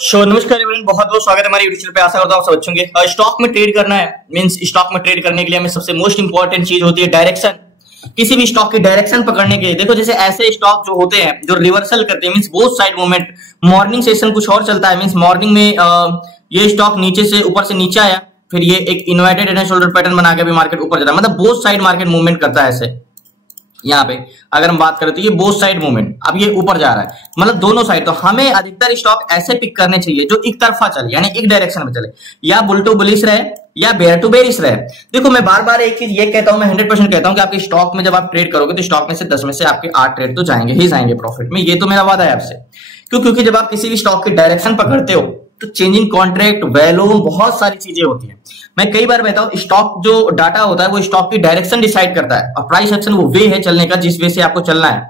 नमस्कार एवरीवन, बहुत बहुत स्वागत है हमारे यूट्यूब चैनल पे। आशा करता हूं आप सब अच्छे होंगे। स्टॉक में ट्रेड करना है मींस स्टॉक में ट्रेड करने के लिए हमें सबसे मोस्ट इंपॉर्टेंट चीज होती है डायरेक्शन। किसी भी स्टॉक की डायरेक्शन पकड़ने के लिए देखो, जैसे ऐसे स्टॉक जो होते हैं जो रिवर्सल करते हैं means both side movement. Morning session कुछ और चलता है मींस मॉर्निंग में ये स्टॉक नीचे से ऊपर से नीचे आया, फिर ये एक inverted head and shoulder pattern बना के भी मार्केट ऊपर जाता है, मतलब बोथ साइड मार्केट मूवमेंट करता है। ऐसे यहाँ पे अगर हम बात करें तो ये बोथ साइड मूवमेंट, अब ये ऊपर जा रहा है मतलब दोनों साइड। तो हमें अधिकतर स्टॉक ऐसे पिक करने चाहिए जो एक तरफा चले, यानी एक डायरेक्शन में चले, या बुल टू बुलिश रहे या बेयर टू बेरिश रहे। देखो मैं बार बार एक चीज ये कहता हूं, मैं 100% कहता हूं कि आपके स्टॉक में जब आप ट्रेड करोगे तो स्टॉक में से 10 में से आपके 8 ट्रेड तो जाएंगे ही जाएंगे प्रॉफिट में। ये तो मेरा वादा है आपसे। क्योंकि जब आप किसी भी स्टॉक की डायरेक्शन पकड़ते हो तो चेंजिंग कॉन्ट्रैक्ट, वैल्यू, बहुत सारी चीजें होती है। मैं कई बार कहता हूं स्टॉक जो डाटा होता है वो स्टॉक की डायरेक्शन डिसाइड करता है, और प्राइस एक्शन वो वे है चलने का जिस वे से आपको चलना है।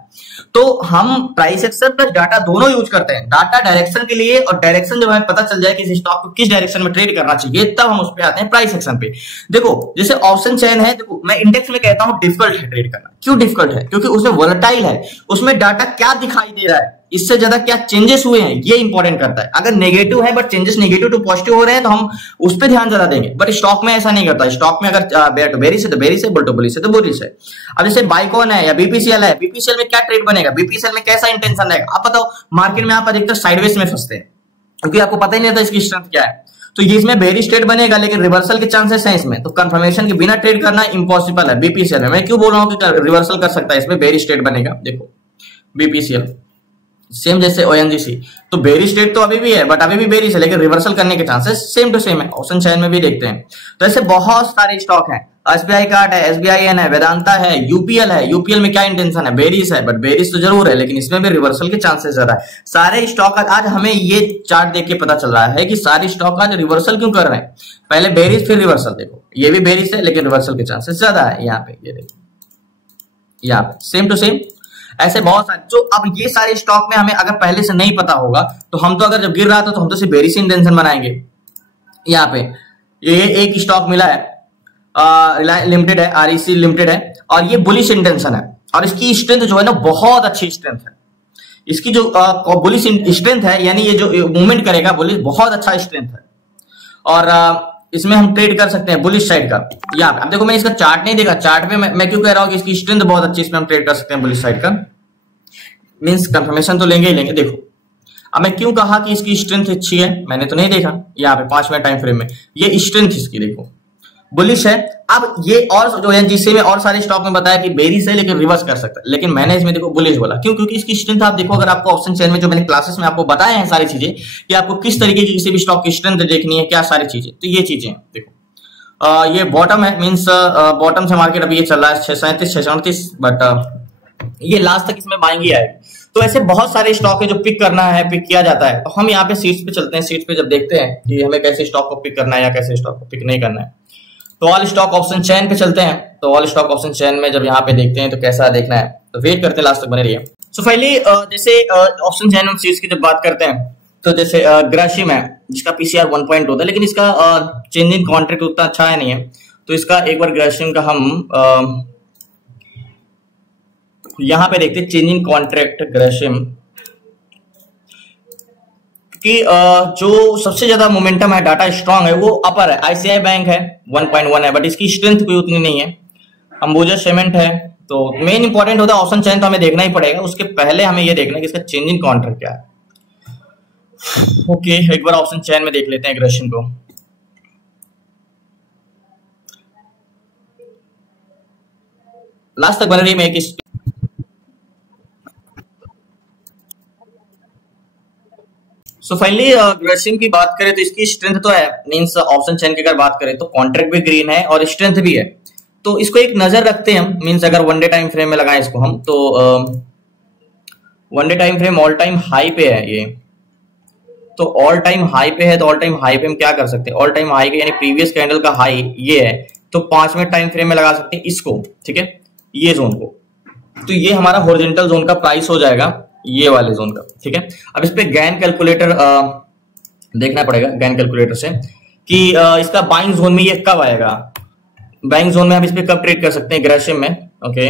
तो हम प्राइस एक्शन प्लस डाटा दोनों यूज करते हैं, डाटा डायरेक्शन के लिए, और डायरेक्शन जब हमें पता चल जाए कि इस स्टॉक को किस डायरेक्शन में ट्रेड करना चाहिए तब हम उस पे आते हैं प्राइस एक्शन पे। देखो जैसे ऑप्शन चेन है, देखो मैं इंडेक्स में कहता हूं डिफिकल्ट है ट्रेड करना। क्यों डिफिकल्ट है? क्योंकि उसमें वोलेटाइल है, उसमें डाटा क्या दिखाई दे रहा है, इससे ज्यादा क्या चेंजेस हुए हैं ये इंपॉर्टेंट करता है। अगर नेगेटिव है but changes negative to positive हो रहे हैं तो हम उस पर ध्यान ज्यादा देंगे, बट स्टॉक में ऐसा नहीं करता। स्टॉक में अगर बेयर टू बेरिश है तो बेरिश है, बुल टू बुलिश है तो बुलिश है। अब जैसे बाइकॉन है या बीपीसीएल है, बीपीसीएल में क्या ट्रेड बनेगा, बीपीसीएल में कैसा इंटेंशन रहेगा, आप बताओ। मार्केट में आप अधिकतर साइडवेज में फंसते हैं क्योंकि आपको पता ही नहीं था इसकी स्ट्रेंथ क्या है। तो ये इसमें बेरिश ट्रेड बनेगा लेकिन रिवर्सल के चांसेस हैं इसमें, तो कंफर्मेशन के बिना ट्रेड करना इम्पॉसिबल है बीपीसीएल में। मैं क्यों बोल रहा हूं कि रिवर्सल कर सकता है, इसमें बेरिश ट्रेड बनेगा। देखो बीपीसीएल सेम जैसे ओएनजीसी, तो बेरिश ट्रेड तो अभी भी है बट अभी भी बेरिश है, लेकिन रिवर्सल करने के चांसेस सेम टू सेम है। ऑप्शन चेन में भी देखते हैं तो ऐसे बहुत सारे स्टॉक हैं। एसबीआई कार्ड है, एसबीआईएन है, वेदांता है, यूपीएल है। यूपीएल में क्या इंटेंशन है, बेरिश है, बट बेरिश तो जरूर है लेकिन इसमें भी रिवर्सल के चांसेस ज्यादा है। सारे स्टॉक आज हमें ये चार्ट देख के पता चल रहा है कि सारे स्टॉक आज रिवर्सल क्यों कर रहे हैं। पहले बेरिश फिर रिवर्सल। देखो ये भी बेरिश है लेकिन रिवर्सल के चांसेस ज्यादा है। यहाँ पे ये देखो, यहाँ पे सेम टू सेम ऐसे बहुत सारे। जो अब ये सारे स्टॉक में हमें अगर पहले से नहीं पता होगा तो हम तो अगर जब गिर रहा था तो हम तो सिर्फ बेरिश इंटेंशन बनाएंगे। यहाँ पे ये एक स्टॉक मिला है, लिमिटेड है, आरईसी लिमिटेड है, और ये बुलिश इंटेंशन है, और इसकी स्ट्रेंथ जो है ना बहुत अच्छी स्ट्रेंथ है। इसकी जो बुलिश स्ट्रेंथ है यानी ये जो मूवमेंट करेगा बुलिश, बहुत अच्छा स्ट्रेंथ है, और इसमें हम ट्रेड कर सकते हैं बुलिश साइड का। यहाँ पे अब देखो मैं इसका चार्ट नहीं देखा, चार्ट पे मैं क्यों कह रहा हूँ कि इसकी स्ट्रेंथ बहुत अच्छी, इसमें हम ट्रेड कर सकते हैं बुलिश साइड का। मींस कंफर्मेशन तो लेंगे ही लेंगे। देखो अब मैं क्यों कहा कि इसकी स्ट्रेंथ अच्छी है, मैंने तो नहीं देखा। यहाँ पे 5 मिनट टाइम फ्रेम में ये स्ट्रेंथ इसकी देखो बुलिश है। अब ये और जो है जिससे में और सारे स्टॉक में बताया कि बेरिश है लेकिन रिवर्स कर सकता है, लेकिन मैंने इसमें देखो बुलिश बोला। क्यों? क्योंकि इसकी स्ट्रेंथ आप देखो, अगर आपको ऑप्शन चेन में जो मैंने क्लासेस में आपको बताया है सारी चीजें कि आपको किस तरीके की किसी भी स्टॉक की स्ट्रेंथ देखनी है, क्या सारी चीजें, तो ये चीजें देखो। ये बॉटम है मींस बॉटम से मार्केट अभी ये चल रहा है 637 638, बट ये लास्ट तक इसमें बाइंग ही आएगी। तो ऐसे बहुत सारे स्टॉक है जो पिक करना है, पिक किया जाता है। तो हम यहाँ पे सीट्स पे चलते हैं। सीट्स पे जब देखते हैं कि हमें कैसे स्टॉक को पिक करना है या कैसे स्टॉक को पिक नहीं करना है, तो ऑल स्टॉक ऑप्शन चेन पे चलते हैं। तो ऑल स्टॉक ऑप्शन चेन में जब यहाँ पे देखते हैं तो कैसा देखना है, तो वेट करते हैं लास्ट तक बने रहिए। सो फाइनली जैसे ऑप्शन चेन में सीट्स की जब बात करते हैं तो जैसे ग्रासिम है जिसका पीसीआर 1.2 था, लेकिन इसका चेंजिंग कॉन्ट्रैक्ट उतना अच्छा है नहीं है। तो इसका एक बार ग्रासिम का हम यहाँ पे देखते हैं चेंजिंग कॉन्ट्रैक्ट ग्रासिम कि जो सबसे ज्यादा मोमेंटम है, डाटा स्ट्रांग है, वो अपर है। आईसीआई बैंक है 1.1 है, बट इसकी स्ट्रेंथ कोई उतनी नहीं है। अंबुजा सीमेंट है। तो मेन इंपॉर्टेंट होता है ऑप्शन चेन, तो हमें देखना ही पड़ेगा। उसके पहले हमें ये देखना है कि इसका चेंजिंग कॉन्ट्रैक्ट क्या है। ओके एक बार ऑप्शन चेन में देख लेते हैं ग्रेशन को। लास्ट तक बन रही है। सो फाइनली ग्रेसिम की बात करें तो इसकी स्ट्रेंथ तो है, मींस ऑप्शन चेन की अगर बात करें तो कॉन्ट्रैक्ट भी ग्रीन है और स्ट्रेंथ भी है। तो इसको एक नजर रखते हैं हम, मींस अगर वन डे टाइम फ्रेम में लगाएं इसको हम, तो one day time frame all time high पे है ये। तो ऑल टाइम हाई पे है, तो ऑल टाइम हाई पे हम क्या कर सकते हैं, ऑल टाइम हाई के यानी प्रीवियस कैंडल का हाई ये है, तो 5 मिनट टाइम फ्रेम में लगा सकते हैं इसको, ठीक है, ये जोन को। तो ये हमारा हॉरिजॉन्टल जोन का प्राइस हो जाएगा, ये वाले जोन का, ठीक है। अब इस पे गैन कैलकुलेटर देखना पड़ेगा, गैन कैलकुलेटर से कि इसका बाइंग जोन में ये कब आएगा। बाइंग जोन में आप इस पे कब ट्रेड कर सकते हैं ग्रेसिम में। ओके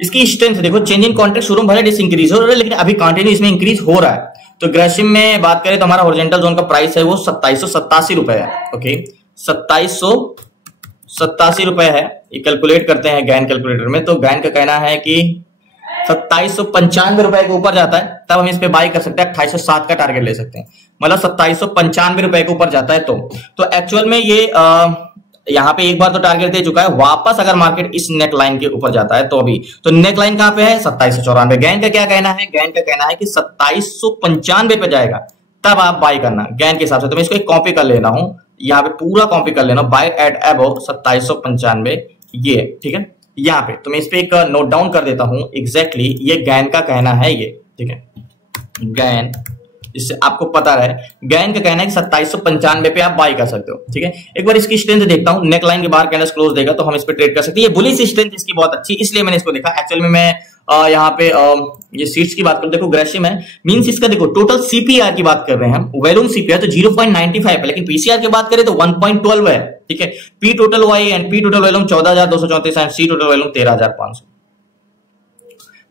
इसकी स्ट्रेंथ देखो, चेंजिंग कॉन्ट्रैक्ट शुरू में भले डिस इंक्रीज हो रहा है लेकिन अभी कंटिन्यू इसमें इंक्रीज हो रहा है। तो ग्रेसिम में बात करें तो हमारा हॉरिजॉन्टल जोन का प्राइस है वो 2787 रुपए है। ओके, 2787 रुपए है। ये कैलकुलेट करते हैं गैन कैलकुलेटर में, तो गैन का कहना है कि 2795 रुपए के ऊपर जाता है तब हम इस पे बाई कर सकते हैं। 2807 का टारगेट ले सकते हैं, मतलब 2795 रुपए के ऊपर जाता है तो एक्चुअल में ये यहाँ पे एक बार तो टारगेट दे चुका है। वापस अगर मार्केट इस नेक लाइन के ऊपर जाता है तो अभी तो नेक लाइन कहां पे है 2794। गैन का क्या कहना है, गैन का कहना है कि 2795 पे जाएगा तब आप बाई करना गैन के हिसाब से। तो मैं इसको एक कॉपी कर लेना हूं, यहाँ पे पूरा कॉपी कर लेना, बाय एट अबव 2795 ये, ठीक है। यहाँ पे तो मैं इस पे एक नोट डाउन कर देता हूं एग्जैक्टली ये गैन का कहना है ये, ठीक है। गैन, जिससे आपको पता रहे, गैन का कहना है कि 2795 पे आप बाई कर सकते हो, ठीक है। एक बार इसकी स्ट्रेंथ देखता हूं, नेक लाइन के बाहर कैंडल क्लोज देगा तो हम इस पे ट्रेड कर सकते हैं। ये बुलिश स्ट्रेंथ इसकी बहुत अच्छी, इसलिए मैंने इसको देखा। एक्चुअल में मैं यहाँ पे ये सीट्स की बात करूं, देखो ग्रेसिम है, मींस इसका देखो टोटल सीपीआर की बात कर रहे हैं हम, वॉल्यूम सीपीआर तो 0.95 है, लेकिन पीसीआर की बात करें तो 1.12 है, ठीक है। P total Y and P total volume 14234 and C total volume 13500।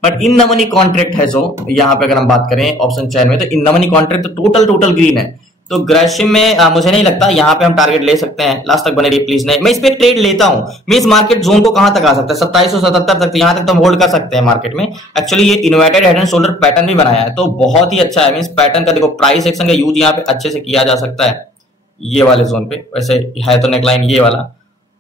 But in the money contract है जो यहाँ पे अगर हम बात करें ऑप्शन चैन में, तो इन द मनी कॉन्ट्रैक्ट तो टोटल ग्रीन है। तो ग्रेसिम में मुझे नहीं लगता यहाँ पे हम टारगेट ले सकते हैं। लास्ट तक बने रहिए प्लीज। नहीं, मैं इस पे ट्रेड लेता हूँ। मींस मार्केट जोन को कहां तक आ सकता है 2777 तक, यहाँ तक तो हम होल्ड कर सकते हैं मार्केट में। एक्चुअली ये inverted head and shoulder pattern भी बनाया है तो बहुत ही अच्छा है। मींस पैटर्न का देखो प्राइस एक्शन का यूज यहाँ पे अच्छे से किया जा सकता है ये वाले जोन पे। वैसे है तो नेकलाइन ये वाला,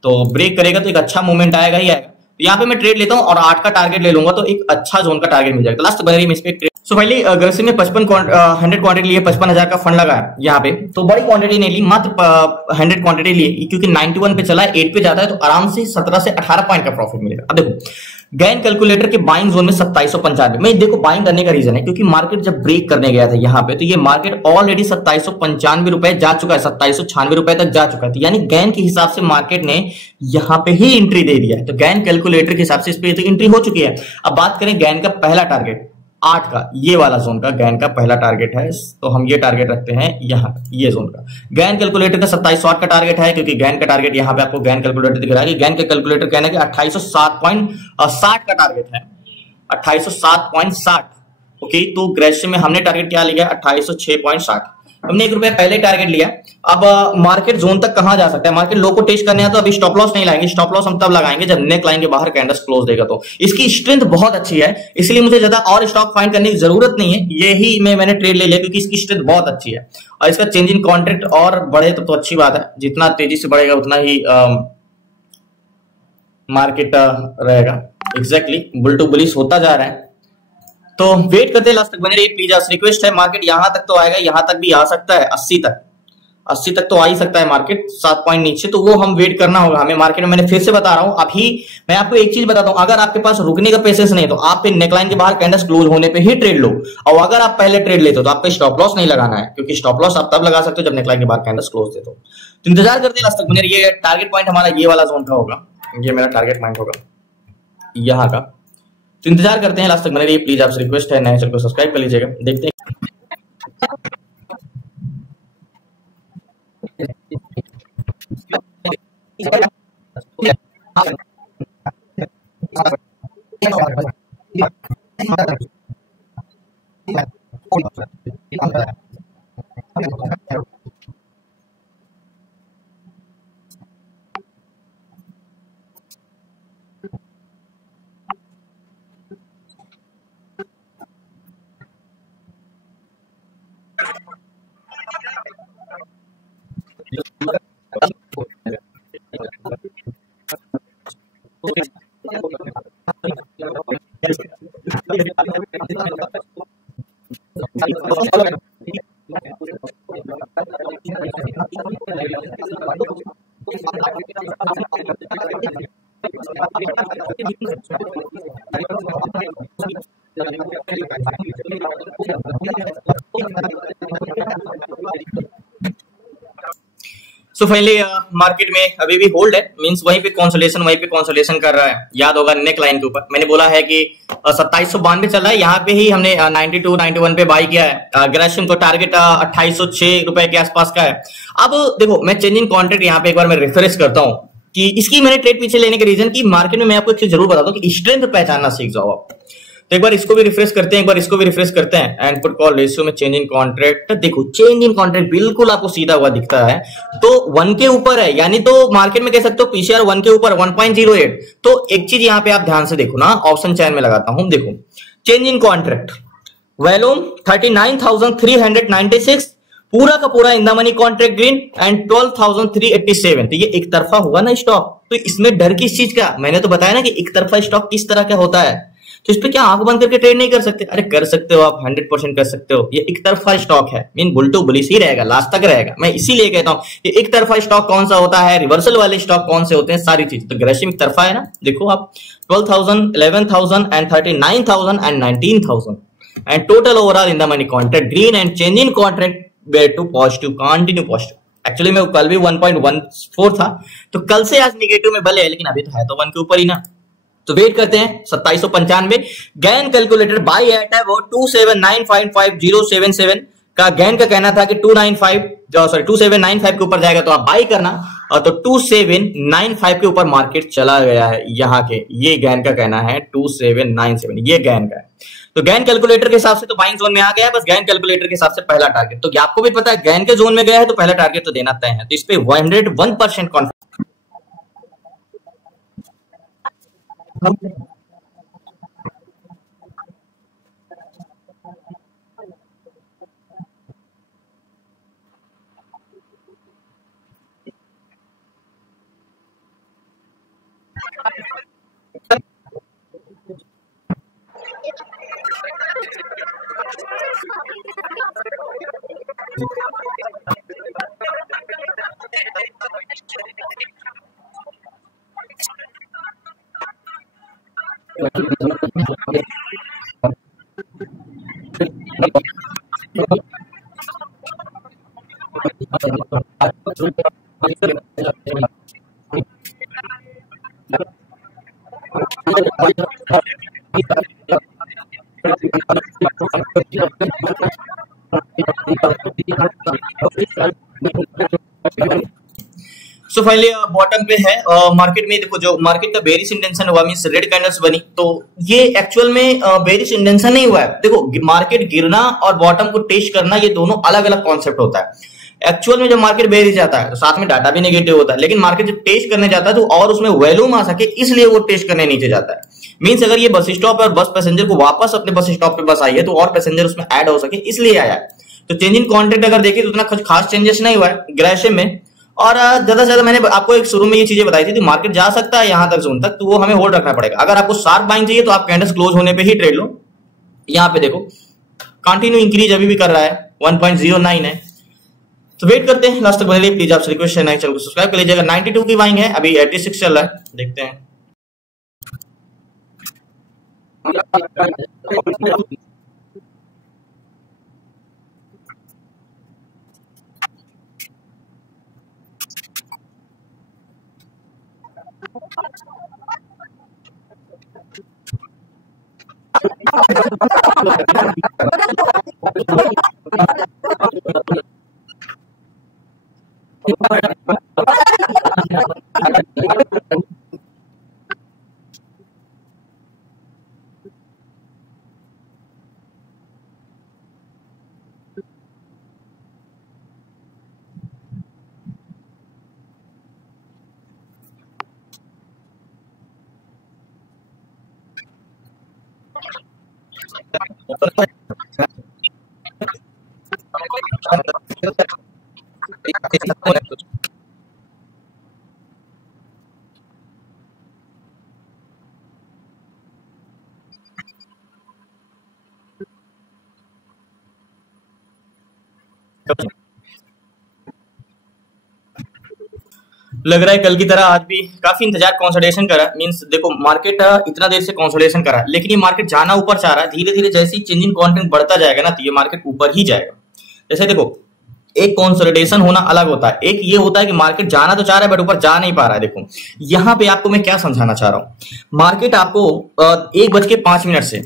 तो ब्रेक करेगा तो एक अच्छा मूवमेंट आएगा ही आएगा। तो यहाँ पे मैं ट्रेड लेता हूँ और 8 का टारगेट ले लूंगा तो एक अच्छा जोन का टारगेट मिल जाएगा। लास्ट बने रही इस पे ट्रेड। सो फाइनली ग्रेसिम में 100 क्वांटिटी लिए 55,000 का फंड लगा है यहाँ पे, तो बड़ी क्वांटिटी नहीं ली, मात्र 100 क्वांटिटी लिए क्योंकि 91 पे चला है, 8 पे जाता है तो आराम से 17 से 18 पॉइंट का प्रॉफिट मिलेगा। अब देखो गैन कैलकुलेटर के बाइंग जोन में 2795 में देखो बाइंग करने का रीजन है क्योंकि मार्केट जब ब्रेक करने गया था यहाँ पे तो ये मार्केट ऑलरेडी 2795 रुपए जा चुका है, 2796 रुपए तक जा चुका है। तो यानी गैन के हिसाब से मार्केट ने यहाँ पे ही एंट्री दे दिया है, तो गैन कैलकुलेटर के हिसाब से इस पे तो एंट्री हो चुकी है। अब बात करें गैन का पहला टारगेट 8 का, ये वाला जोन का गैन का पहला टारगेट है, तो हम ये टारगेट रखते हैं यहाँ ये जोन का। गैन कैलकुलेटर का 2760 का टारगेट है क्योंकि गैन का टारगेट यहाँ पे आपको गैन कैलकुलेटर दिख रहा है कि गैन का कैलकुलेटर कहना है कि 2807.60 का टारगेट है, 2807.60। ओके, तो ग्रेसिम में हमने टारगेट क्या लिया 2806.60, हमने ₹1 पहले टारगेट लिया। अब मार्केट जोन तक कहां जा सकता है, मार्केट लो को टेस्ट करने है तो अभी स्टॉप लॉस नहीं लगाएंगे, स्टॉप लॉस हम तब लगाएंगे जब नेक लाइन के बाहर कैंडल्स क्लोज देगा। तो इसकी स्ट्रेंथ बहुत अच्छी है, इसलिए मुझे ज्यादा और स्टॉक फाइंड करने की जरूरत नहीं है, यही मैंने ट्रेड ले लिया क्योंकि इसकी स्ट्रेंथ बहुत अच्छी है। और इसका चेंज इन कॉन्ट्रैक्ट और बढ़े तो अच्छी बात है, जितना तेजी से बढ़ेगा उतना ही मार्केट रहेगा। एग्जैक्टली बुल टू बुलिश होता जा रहा है, तो वेट करते हैं लास्ट तक बने रहिए प्लीज। रिक्वेस्ट है, मार्केट यहां तक तो आएगा, यहां तक भी आ सकता है, 80 तक तो आ ही सकता है मार्केट 7 पॉइंट नीचे, तो वो हम वेट करना होगा हमें मार्केट में। मैंने फिर से बता रहा हूं, अभी मैं आपको एक चीज बताता हूं, अगर आपके पास रुकने का पेशेंस नहीं है तो आप नेकलाइन के बाहर कैंडल्स क्लोज होने पे ही ट्रेड लो, और अगर आप पहले ट्रेड लेते हो तो आपको स्टॉप लॉस नहीं लगाना है क्योंकि स्टॉप लॉस आप तब लगा सकते हो जब नेकलाइन के बाहर कैंडल्स क्लोज देते हो। तो इंतजार करते हैं लास्ट तक बने रहिए। टारगेट पॉइंट हमारा ये वाला जोन का होगा, ये मेरा टारगेट पॉइंट होगा यहाँ का, तो इंतजार करते हैं लास्ट तक बने रहिए प्लीज। आपसे रिक्वेस्ट है नए चैनल को सब्सक्राइब कर लीजिएगा। देखते हैं सो फाइनली मार्केट में अभी भी होल्ड है, मींस वहीं पे कंसोलिडेशन कर रहा है। याद होगा नेक लाइन के ऊपर मैंने बोला है कि 2792 चल रहा है, यहाँ पे ही हमने 92 91 पे बाई किया है। ग्रेसिम को टारगेट 2806 रुपए के आसपास का है। अब देखो मैं चेंजिंग कॉन्ट्रैक्ट यहाँ पे एक बार मैं रिफ्रेश करता हूँ कि इसकी मैंने ट्रेड पीछे लेने के रीजन की मार्केट में मैं आपको एक चीज जरूर बताता हूँ कि स्ट्रेंथ पहचानना सीख जाओ आप। तो एक बार इसको भी रिफ्रेश करते हैं, एक बार इसको भी रिफ्रेश करते हैं एंड पुट कॉल रेशियो में चेंज इन कॉन्ट्रैक्ट। देखो चेंज इन कॉन्ट्रैक्ट बिल्कुल आपको सीधा हुआ दिखता है, तो 1 के ऊपर है, यानी तो मार्केट में कह सकते हो पीसीआर 1 के ऊपर 1.08। तो एक चीज यहाँ पे आप ध्यान से देखो ना, ऑप्शन चैन में लगाता हूं, देखो चेंज इन कॉन्ट्रैक्ट वॉल्यूम 39,396, पूरा का पूरा इन the money contract green and 12,387। तो ये एक तरफा हुआ ना स्टॉक, तो इसमें डर किस चीज का, मैंने तो बताया ना कि एक तरफा स्टॉक किस तरह का होता है। तो इस पे क्या आंख बंद करके ट्रेड नहीं कर सकते? अरे कर सकते हो आप, 100% कर सकते हो। ये एक तरफा स्टॉक है, मीन बुल टू बुलिश ही रहेगा, लास्ट तक रहेगा। मैं इसीलिए कहता हूं कि एक तरफा स्टॉक कौन सा होता है, रिवर्सल वाले स्टॉक कौन से होते हैं, सारी चीज। तो ग्रेशिम एक तरफा है ना, देखो आप 12,000, 11,000 and 39,000 and 19,000 and total overall in the money contract green and change in contract where to positive, continue positive. Actually में कल भी 1.14 था, तो कल से आज निगेटिव में भले है, लेकिन अभी तो है तो 1 के ऊपर ही ना। तो वेट करते हैं 2795 गैन कैलकुलेटर बाय एट है वो 2795077 का। गैन का कहना था कि 279.5 के ऊपर जाएगा तो आप बाई करना, और तो 2795 के ऊपर मार्केट चला गया है यहाँ के, ये गैन का कहना है 2797, ये गैन का है। तो गैन कैलकुलेटर के हिसाब से तो बाइंग जोन में आ गया है, बस गैन कैलकुलेटर के हिसाब से पहला टारगेट। तो आपको भी पता है गैन के जोन में गया है तो पहला टारगेट तो देना तय है, तो इस पे 101% कॉन्फिडेंस। सो फाइनली बॉटम पे है मार्केट में। देखो जो मार्केट का बेरिश इंटेंशन हुआ, मींस रेड कैंडल्स बनी, तो ये एक्चुअल में बेरिश इंटेंशन नहीं हुआ है। देखो मार्केट गिरना और बॉटम को टेस्ट करना ये दोनों अलग अलग कॉन्सेप्ट होता है। एक्चुअल में जब मार्केट बेरिश जाता है तो साथ में डाटा भी नेगेटिव होता है, लेकिन मार्केट जब टेस्ट करने जाता है तो और उसमें वॉल्यूम आ सके इसलिए वो टेस्ट करने नीचे जाता है। मींस अगर ये बस स्टॉप है और बस पैसेंजर को वापस अपने बस स्टॉप पे बस आई है तो और पैसेंजर उसमें ऐड हो सके इसलिए आया है। तो चेंज इन कॉन्ट्रैक्ट अगर देखें तो उतना कुछ खास चेंजेस नहीं हुआ है ग्रेशिम में। और ज्यादा से ज्यादा मैंने आपको एक शुरू में ये चीजें बताई थी, तो मार्केट जा सकता है यहां तक जोन तक, तो वो हमें होल्ड रखना पड़ेगा। अगर आपको शार्प बाइंग चाहिए तो आप कैंडल्स क्लोज होने पे ही ट्रेड लो। यहाँ पे देखो कंटिन्यू इंक्रीज अभी भी कर रहा है, 1.09 है। तो वेट करते हैं लास्ट तक बने रहिए। प्लीज आपसे रिक्वेस्ट है नए चैनल को सब्सक्राइब कर लीजिएगा। 92 की बाइंग है, अभी 86 चल रहा है, देखते हैं। लग रहा है कल की तरह आज भी काफी इंतजार कंसोलिडेशन करा। मींस देखो मार्केट इतना देर से कंसोलिडेशन करा, लेकिन ये मार्केट जाना ऊपर चाह रहा है। धीरे धीरे जैसे ही चेंजिंग कंटेंट बढ़ता जाएगा ना, तो ये मार्केट ऊपर ही जाएगा। जैसे देखो एक कंसोलिडेशन होना अलग होता है, एक ये होता है कि मार्केट जाना तो चाह रहा है बट ऊपर जा नहीं पा रहा है। देखो यहाँ पे आपको मैं क्या समझाना चाह रहा हूँ, मार्केट आपको 1:05 से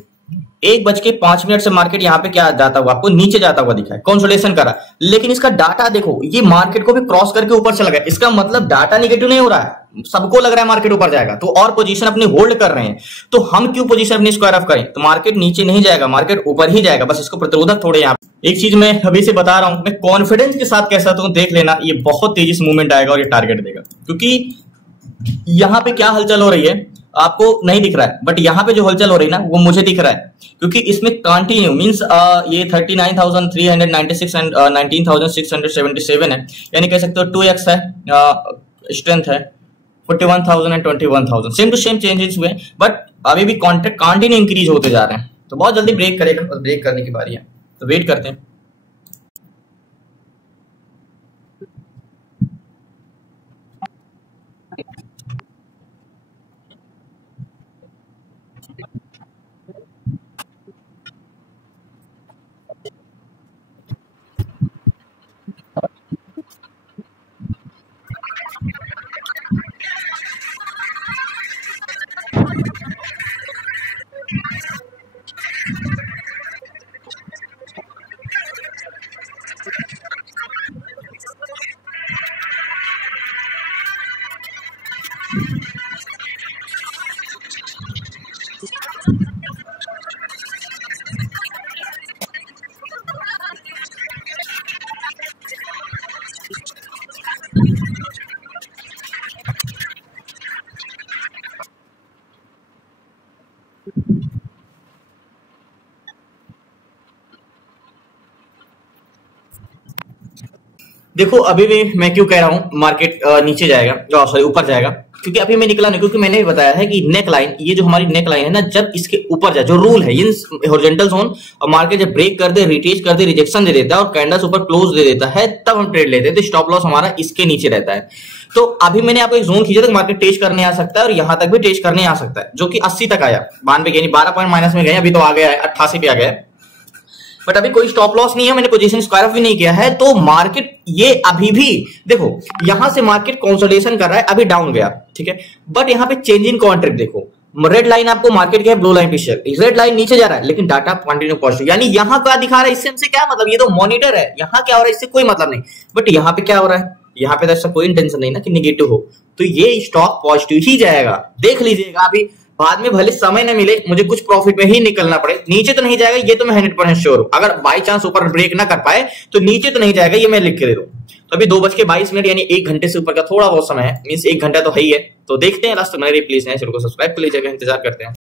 1:05 से मार्केट यहाँ पे क्या जाता हुआ आपको नीचे जाता हुआ दिखा है, कंसोलिडेशन करा, लेकिन इसका डाटा देखो ये मार्केट को भी क्रॉस करके ऊपर चला गया। इसका मतलब डाटा निगेटिव नहीं हो रहा है, सबको लग रहा है मार्केट ऊपर जाएगा, तो और पोजीशन अपनी होल्ड कर रहे हैं। तो हम क्यों पोजीशन अपनी स्क्वायर ऑफ करें? तो मार्केट नीचे नहीं जाएगा, मार्केट ऊपर ही जाएगा, बस इसको प्रतिरोधक थोड़े यहाँ। एक चीज मैं अभी से बता रहा हूं, मैं कॉन्फिडेंस के साथ कह सकता हूं, देख लेना ये बहुत तेजी से मूवमेंट आएगा और ये टारगेट देगा, क्योंकि यहाँ पे क्या हलचल हो रही है आपको नहीं दिख रहा है, बट यहाँ पे जो हलचल हो रही है ना वो मुझे दिख रहा है, क्योंकि इसमें कंटिन्यू मींस ये 39,396 एंड 19,677 है, यानी कह सकते हो 2x है, स्ट्रेंथ है 41,000 and 21,000, same to same changes हुए, बट अभी भी कॉन्ट्रैक्ट कंटिन्यू इंक्रीज होते जा रहे हैं, तो बहुत जल्दी ब्रेक करेगा, बस ब्रेक करने की बारी है, तो वेट करते हैं। देखो अभी भी मैं क्यों कह रहा हूं मार्केट नीचे जाएगा, सॉरी ऊपर जाएगा, क्योंकि अभी मैं निकला नहीं, क्योंकि मैंने भी बताया है कि नेक लाइन, ये जो हमारी नेक लाइन है ना, जब इसके ऊपर जाए, जो रूल है इन हॉरिजॉन्टल जोन, और मार्केट जब ब्रेक कर दे, रिटेस्ट कर दे, रिजेक्शन दे देता है और कैंडल्स ऊपर क्लोज दे देता है, तब हम ट्रेड लेते हैं, तो स्टॉप लॉस हमारा इसके नीचे रहता है। तो अभी मैंने आपको एक जोन खींचा था, मार्केट टेस्ट करने आ सकता है और यहां तक भी टेस्ट करने आ सकता है, जो कि 80 तक आया, 92 यानी 12 पॉइंट माइनस में गए, अभी तो आ गया है 88 पे आ गया है, बट अभी कोई स्टॉप लॉस नहीं है, मैंने पोजीशन स्क्वायर ऑफ भी नहीं किया है, तो मार्केट ये अभी भी देखो यहां से मार्केट कंसोलिडेशन कर रहा है, अभी डाउन गया, ठीक है, बट यहां पे चेंज इन कॉन्ट्रैक्ट देखो, रेड लाइन आपको मार्केट क्या है, ब्लू लाइन पे शेयर, रेड लाइन नीचे जा रहा है, लेकिन डाटा कंटिन्यू पॉजिटिव, यानी यहां क्या दिखा रहा है, इससे हमसे क्या मतलब, ये तो मॉनिटर है, यहां क्या हो रहा है इससे कोई मतलब नहीं, बट यहां पे क्या हो रहा है, यहाँ पे तो ऐसा कोई इंटेंशन नहीं ना कि निगेटिव हो, तो ये स्टॉक पॉजिटिव ही जाएगा, देख लीजिएगा, अभी बाद में भले समय न मिले, मुझे कुछ प्रॉफिट में ही निकलना पड़े, नीचे तो नहीं जाएगा, ये तो मैं 100% श्योर हूं, अगर बाई चांस ऊपर ब्रेक ना कर पाए तो नीचे तो नहीं जाएगा, ये मैं लिख के दे दूं। तो अभी 2:22 यानी 1 घंटे से ऊपर का थोड़ा बहुत समय है, मींस 1 घंटा तो है ही है, तो देखते हैं लास्ट मेरे प्लीज चैनल को सब्सक्राइब कर लीजिएगा, इंतजार करते हैं।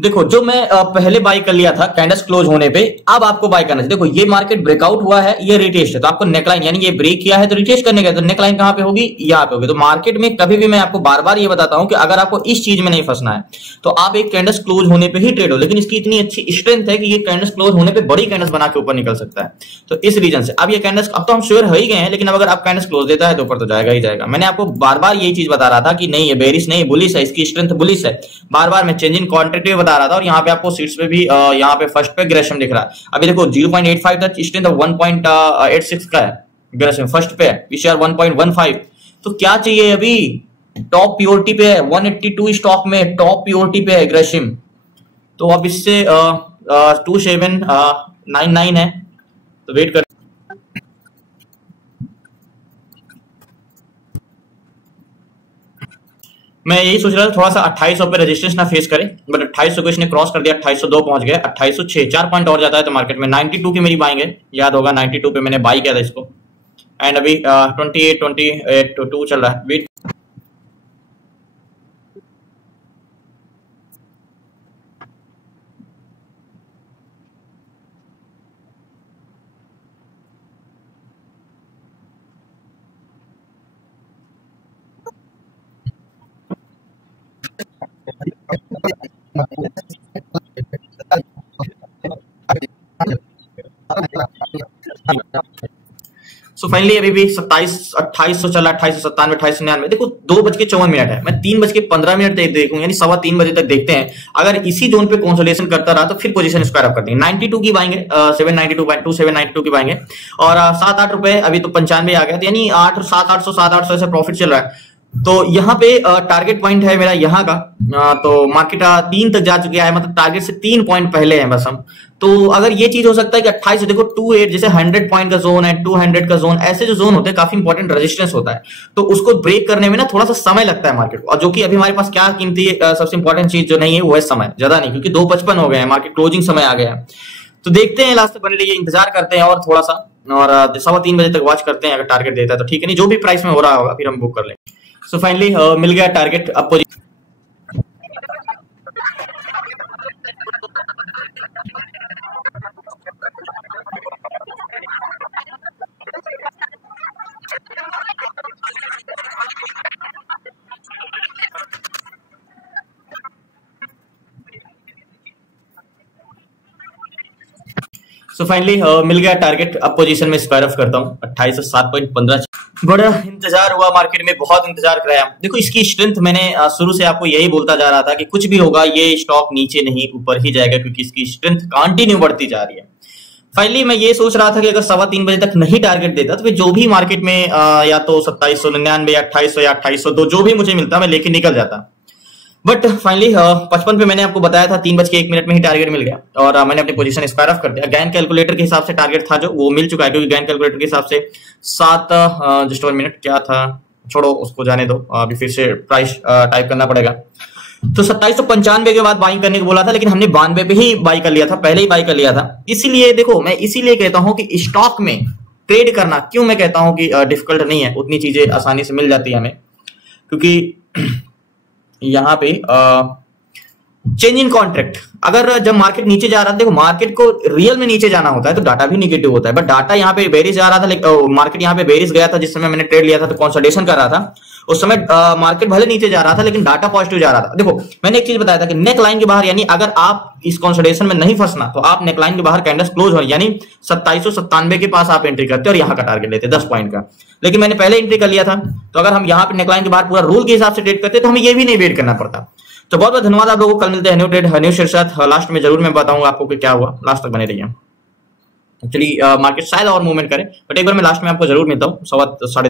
देखो जो मैं पहले बाई कर लिया था कैंडल्स क्लोज होने पे, अब आपको बाई करना है। देखो ये मार्केट ब्रेकआउट हुआ है, ये रिटेस्ट है, तो आपको नेकलाइन यानी ये ब्रेक किया है तो रिटेस्ट करने का, तो नेकलाइन कहां पे होगी, यहाँ पे होगी। तो मार्केट में कभी भी मैं आपको बार बार ये बताता हूं कि अगर आपको इस चीज में नहीं फंसना है तो आप एक कैंडल्स क्लोज होने पे ही ट्रेड हो, लेकिन इसकी इतनी अच्छी स्ट्रेंथ है कि ये कैंडल्स क्लोज होने पे बड़ी कैंडल्स बना के ऊपर निकल सकता है। तो इस रीजन से अब ये कैंडल्स, अब तो हम श्योर हो ही गए हैं, लेकिन अब अगर आप कैंडल्स क्लोज देता है तो ऊपर तो जाएगा ही जाएगा। मैंने आपको बार बार यही चीज बता रहा था कि नहीं ये बेरिश नहीं बुलिश है, इसकी स्ट्रेंथ बुलिश है, बार बार मैं चेंज इन कॉन्ट्रैक्ट भी बता रहा था। और यहाँ पे आपको सीट्स पे भी यहाँ पे फर्स्ट पे ग्रेशम दिख रहा है, अभी देखो 0.85 था स्ट्रेंथ, 1.86 का है ग्रेशम फर्स्ट पे है, पीसीआर 1.15। तो क्या चाहिए, अभी टॉप प्योरिटी पे है, 182 स्टॉक में टॉप प्योरिटी पे है ग्रेशिम, तो अब इससे 2799 है, तो वेट कर। मैं यही सोच रहा था थोड़ा सा 2800 पे रेजिस्टेंस ना फेस करे, बट 2800 को इसने क्रॉस कर दिया, 2802 पहुंच गया, 2806, 4 पॉइंट और जाता है तो मार्केट में 92 की मेरी बाइंग है, याद होगा 92 पे मैंने बाई किया था इसको, एंड अभी 28 चल रहा है, वेट। सो फाइनली अभी भी 27-2800 चला, 2897, 2899। देखो 2:54 है, मैं 3:15 देखूं, यानी 3:15 बजे तक देखते हैं। अगर इसी जोन पे कंसोलिडेशन करता रहा तो फिर पोजीशन स्क्वायर अप कर देंगे। 92 की बाएंगे, 792 की बाएंगे, और 7-8 रुपए अभी तो 95 आ गया, यानी 7-800 से प्रॉफिट चल रहा है। तो यहाँ पे टारगेट पॉइंट है मेरा यहाँ का, तो मार्केट 3 तक जा चुका है, मतलब टारगेट से 3 पॉइंट पहले है बस हम। तो अगर ये चीज हो सकता है कि 28 देखो 28 जैसे 100 पॉइंट का जोन है, 200 का जोन, ऐसे जो जोन होते हैं काफी इंपॉर्टेंट रेजिस्टेंस होता है, तो उसको ब्रेक करने में ना थोड़ा सा समय लगता है मार्केट को, और जो कि अभी हमारे पास क्या कीमती सबसे इंपॉर्टेंट चीज जो नहीं है वो है समय, ज्यादा नहीं, क्योंकि 2:55 हो गए हैं, मार्केट क्लोजिंग समय आ गया है। तो देखते हैं, लास्ट तक बने रहिए, इंतजार करते हैं और थोड़ा सा, और 3:15 बजे तक वॉच करते हैं। अगर टारगेट देता है तो ठीक है, नहीं जो भी प्राइस में हो रहा होगा फिर हम बुक कर लेंगे। सो फाइनली मिल गया टारगेट। अब सो फाइनली मिल गया टारगेट। अब पोजीशन में स्क्वायर ऑफ करता हूँ 28 से 7.15। बड़ा इंतजार हुआ मार्केट में, बहुत इंतजार कराया। देखो इसकी स्ट्रेंथ मैंने शुरू से आपको यही बोलता जा रहा था कि कुछ भी होगा ये स्टॉक नीचे नहीं ऊपर ही जाएगा, क्योंकि इसकी स्ट्रेंथ कंटिन्यू बढ़ती जा रही है। फाइनली मैं ये सोच रहा था कि अगर 3:15 बजे तक नहीं टारगेट देता तो फिर जो भी मार्केट में या तो 2799 या 2800 या 2802 जो भी मुझे मिलता मैं लेके निकल जाता। बट फाइनली 55 पे मैंने आपको बताया था 3:01 में ही टारगेट मिल गया, और मैंने अपनी पोजीशन स्क्वायर ऑफ कर दिया। गैन कैलकुलेटर के हिसाब से टारगेट था जो वो मिल चुका है, क्योंकि गैन कैलकुलेटर के हिसाब से 7 जस्ट 1 मिनट क्या था, छोड़ो उसको जाने दो, अभी फिर से प्राइस टाइप करना पड़ेगा। तो 2795 के बाद बाइंग करने को बोला था, लेकिन हमने 92 पे ही बाई कर लिया था, पहले ही बाई कर लिया था। इसीलिए देखो मैं इसीलिए कहता हूं कि स्टॉक में ट्रेड करना क्यों मैं कहता हूं कि डिफिकल्ट नहीं है, उतनी चीजें आसानी से मिल जाती है हमें, क्योंकि यहाँ पे चेंज इन कॉन्ट्रैक्ट, अगर जब मार्केट नीचे जा रहा था, देखो मार्केट को रियल में नीचे जाना होता है तो डाटा भी निगेटिव होता है, बट डाटा यहाँ पे बेरिश जा रहा था, लेकिन मार्केट यहाँ पे बेरिश गया था जिस समय मैंने ट्रेड लिया था, तो कंसोलिडेशन कर रहा था उस समय। मार्केट भले नीचे जा रहा था लेकिन डाटा पॉजिटिव जा रहा था। देखो मैंने एक चीज बताया था कि नेक लाइन के बाहर, यानी अगर आप इस कंसोलिडेशन में नहीं फंसना तो आप नेक लाइन के बाहर कैंडल्स क्लोज हो, यानी 2797 के पास आप एंट्री करते और यहाँ का टारगेट लेते 10 पॉइंट का, लेकिन मैंने पहले एंट्री कर लिया था। तो अगर हम यहाँ पे नेक लाइन के बाहर पूरा रूल के हिसाब से ट्रेड करते तो हमें ये भी नहीं वेट करना पड़ता। तो बहुत बहुत धन्यवाद आप लोगों को, कल मिलते हैं न्यू ट्रेड न्यू शेयर साथ। लास्ट में जरूर मैं बताऊंगा आपको कि क्या हुआ, लास्ट तक बने रहिए। एक्चुअली मार्केट शायद और मूवमेंट करे, बट एक बार मैं लास्ट में आपको जरूर मिलता हूँ 7:30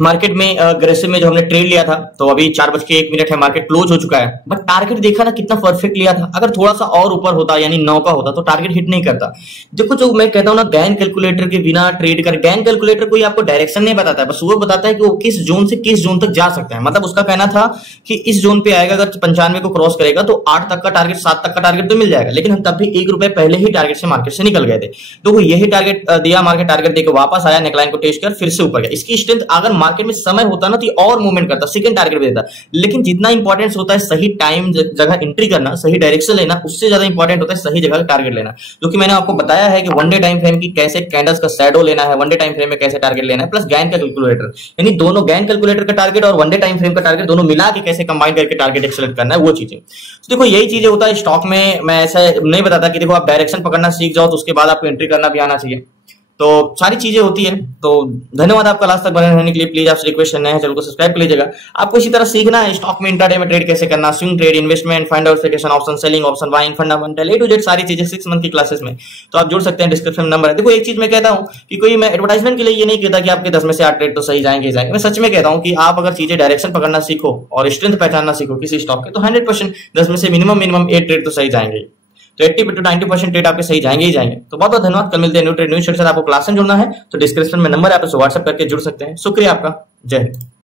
मार्केट में अग्रेसिव में जो हमने ट्रेड लिया था। तो अभी 4:01 है, मार्केट क्लोज हो चुका है, बट टारगेट देखा ना कितना परफेक्ट लिया था। अगर थोड़ा सा और ऊपर होता यानी 9 का होता तो टारगेट हिट नहीं करता। देखो जो मैं कहता हूँ ना, गैन कैलकुलेटर के बिना ट्रेड कर, गैन कैलकुलेटर कोई आपको डायरेक्शन नहीं बताता है, बस वो बताता है कि वो किस जोन से किस जोन तक जा सकता है। मतलब उसका कहना था कि इस जोन पे आएगा, अगर 95 को क्रॉस करेगा तो 8 तक का टारगेट, 7 तक का टारगेट तो मिल जाएगा, लेकिन हम तब भी 1 रुपए पहले ही टारगेट से मार्केट से निकल गए थे। तो यही टारगेट दिया, मार्केट टारगेट देकर वापस आया, नेकलाइन को टेस्ट कर फिर से ऊपर गया। इसकी स्ट्रेंथ अगर मार्केट में समय होता ना तो और मूवमेंट करता, सेकंड टारगेट भी देता, लेकिन जितना इंपॉर्टेंस होता है सही टाइम जगह एंट्री करना, सही डायरेक्शन लेना, उससे ज्यादा इंपॉर्टेंट होता है सही जगह टारगेट लेना। जो कि मैंने आपको बताया है कि वन डे टाइम फ्रेम की कैसे कैंडल्स का शैडो लेना है, वन डे टाइम फ्रेम में कैसे टारगेट लेना है, प्लस गैन का कैलकुलेटर, यानी दोनों गैन कैलकुलेटर का टारगेट और वन डे टाइम फ्रेम का टारगेट दोनों मिला के कैसे कंबाइन करके टारगेट एक्सेलेक्ट करना है, वो चीजें। तो देखो यही चीजें होता है स्टॉक में। मैं ऐसा नहीं बताता कि देखो आप डायरेक्शन पकड़ना सीख जाओ तो उसके बाद आपको एंट्री करना भी आना चाहिए। तो सारी चीजें होती है। तो धन्यवाद आपका लास्ट तक बने रहने के लिए। प्लीज आपसे रिक्वेस्ट है, चैनल को सब्सक्राइब कर लीजिएगा। आपको इसी तरह सीखना है स्टॉक में इंट्राडे में ट्रेड कैसे करना, swing trade, investment, find out, option selling, option buying, fundamental, A to Z सारी चीजें 6 मंथ की क्लासेस में। तो आप जुड़ सकते हैं, डिस्क्रिप्शन में नंबर है। देखो एक चीज मैं कहता हूँ कि कोई मैं एडवर्टाइजमेंट के लिए ये नहीं कहता कि आपके 10 में से 8 ट्रेड तो सही जाएंगे। मैं सच में कहता हूँ कि आप अगर चीजें डायरेक्शन पकड़ना सीखो और स्ट्रेंथ पहचानना सीखो किसी स्टॉक के, तो 100% 10 में से मिनिमम 8 ट्रेड तो सही जाएंगे। तो 80 to 90% ट्रेड आपके सही जाएंगे ही जाएंगे। तो बहुत बहुत धन्यवाद। कल मिलते हैं न्यू ट्रेड न्यू शेयर। आपको क्लास में जुड़ना है तो डिस्क्रिप्शन में नंबर है, आप व्हाट्सएप करके जुड़ सकते हैं। शुक्रिया आपका। जय हिंद।